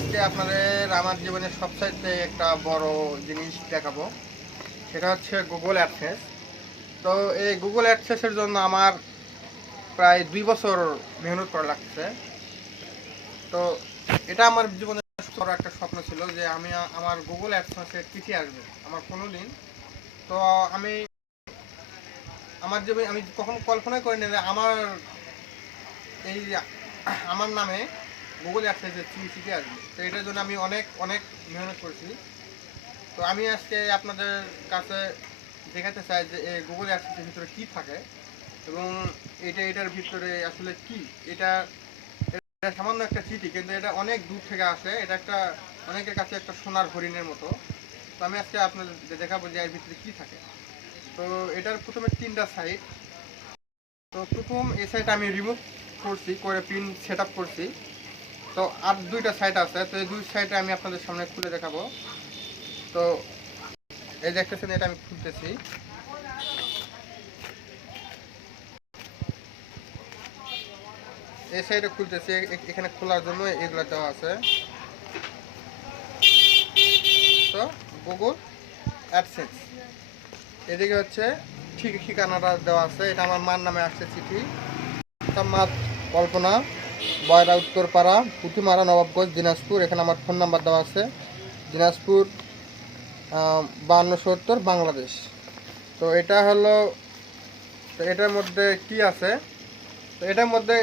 আজকে আপনাদের আমার জীবনের সবচাইতে একটা বড় জিনিস দেখাবো, সেটা হচ্ছে গুগল অ্যাডসেন্স। তো এই গুগল অ্যাডসেন্সের জন্য আমার প্রায় 2 বছর মেহনত করা লাগছে। তো এটা আমার জীবনের বড় একটা স্বপ্ন ছিল যে আমি আমার গুগল অ্যাডসেন্সের চিঠি আসবে আমার কোনো দিন। তো আমি আমার জীবনে আমি কখনো কল্পনাই করিনি যে এই আমার নামে গুগল অ্যাডসেন্সের চিঠি আসবে। তো এটার জন্য আমি অনেক অনেক মেহনত করছি। তো আমি আজকে আপনাদের কাছে দেখাতে চাই যে এই গুগল অ্যাডসেন্সের ভিতরে কী থাকে এবং এটার ভিতরে আসলে কি। এটা এটা সামান্য একটা চিঠি, কিন্তু এটা অনেক দূর থেকে আসে। এটা একটা অনেকের কাছে একটা সোনার হরিণের মতো। তো আমি আজকে আপনাদের দেখাবো যে এর ভিতরে কী থাকে। তো এটার প্রথমে 3টা সাইট। তো প্রথম এই সাইট আমি রিমুভ করছি, করে পিন সেট আপ করছি। তো আর 2টা সাইট আছে। তো এই 2 সাইটে আমি আপনাদের সামনে খুলে দেখাবো। তো এই দেখতেছেন, এটা আমি খুলতেছি। এই সাইডে খুলতেছি, এখানে খোলার জন্য এগুলো দেওয়া আছে। তো গুগল অ্যাডসেন্স, এদিকে হচ্ছে ঠিকানাটা দেওয়া আছে। এটা আমার মার নামে আসছে চিঠি। মা কল্পনা, বয়রা উত্তরপাড়া, পুঁথিমারা, নবাবগঞ্জ, দিনাজপুর। এখানে আমার ফোন নাম্বার দেওয়া আছে, দিনাজপুর 5270 বাংলাদেশ। তো এটা হলো, তো এটার মধ্যে কি আছে, তো এটার মধ্যে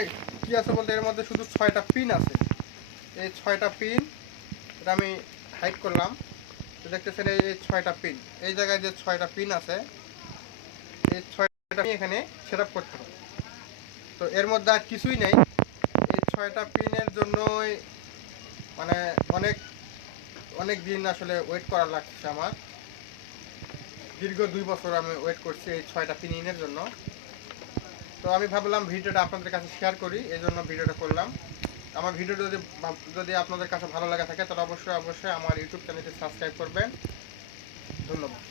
কি আছে বলতে এর মধ্যে শুধু 6টা পিন আছে। এই 6টা পিন এটা আমি হাইড করলাম। তো দেখতেছেন এই 6টা পিন, এই জায়গায় যে 6টা পিন আছে, এই 6টা পিন এখানে সেট আপ করতে হবে। তো এর মধ্যে আর কিছুই নেই। এই 6টা পিনের জন্যই মানে অনেক অনেক দিন আসলে ওয়েট করা লাগছে আমার। দীর্ঘ 2 বছর আমি ওয়েট করছি এই 6টা পিন ইনের জন্য। তো আমি ভাবলাম ভিডিওটা আপনাদের কাছে শেয়ার করি, এই জন্য ভিডিওটা করলাম। আমার ভিডিও যদি আপনাদের কাছে ভালো লাগে থাকে তাহলে অবশ্যই আমার ইউটিউব চ্যানেলটি সাবস্ক্রাইব করবেন। ধন্যবাদ।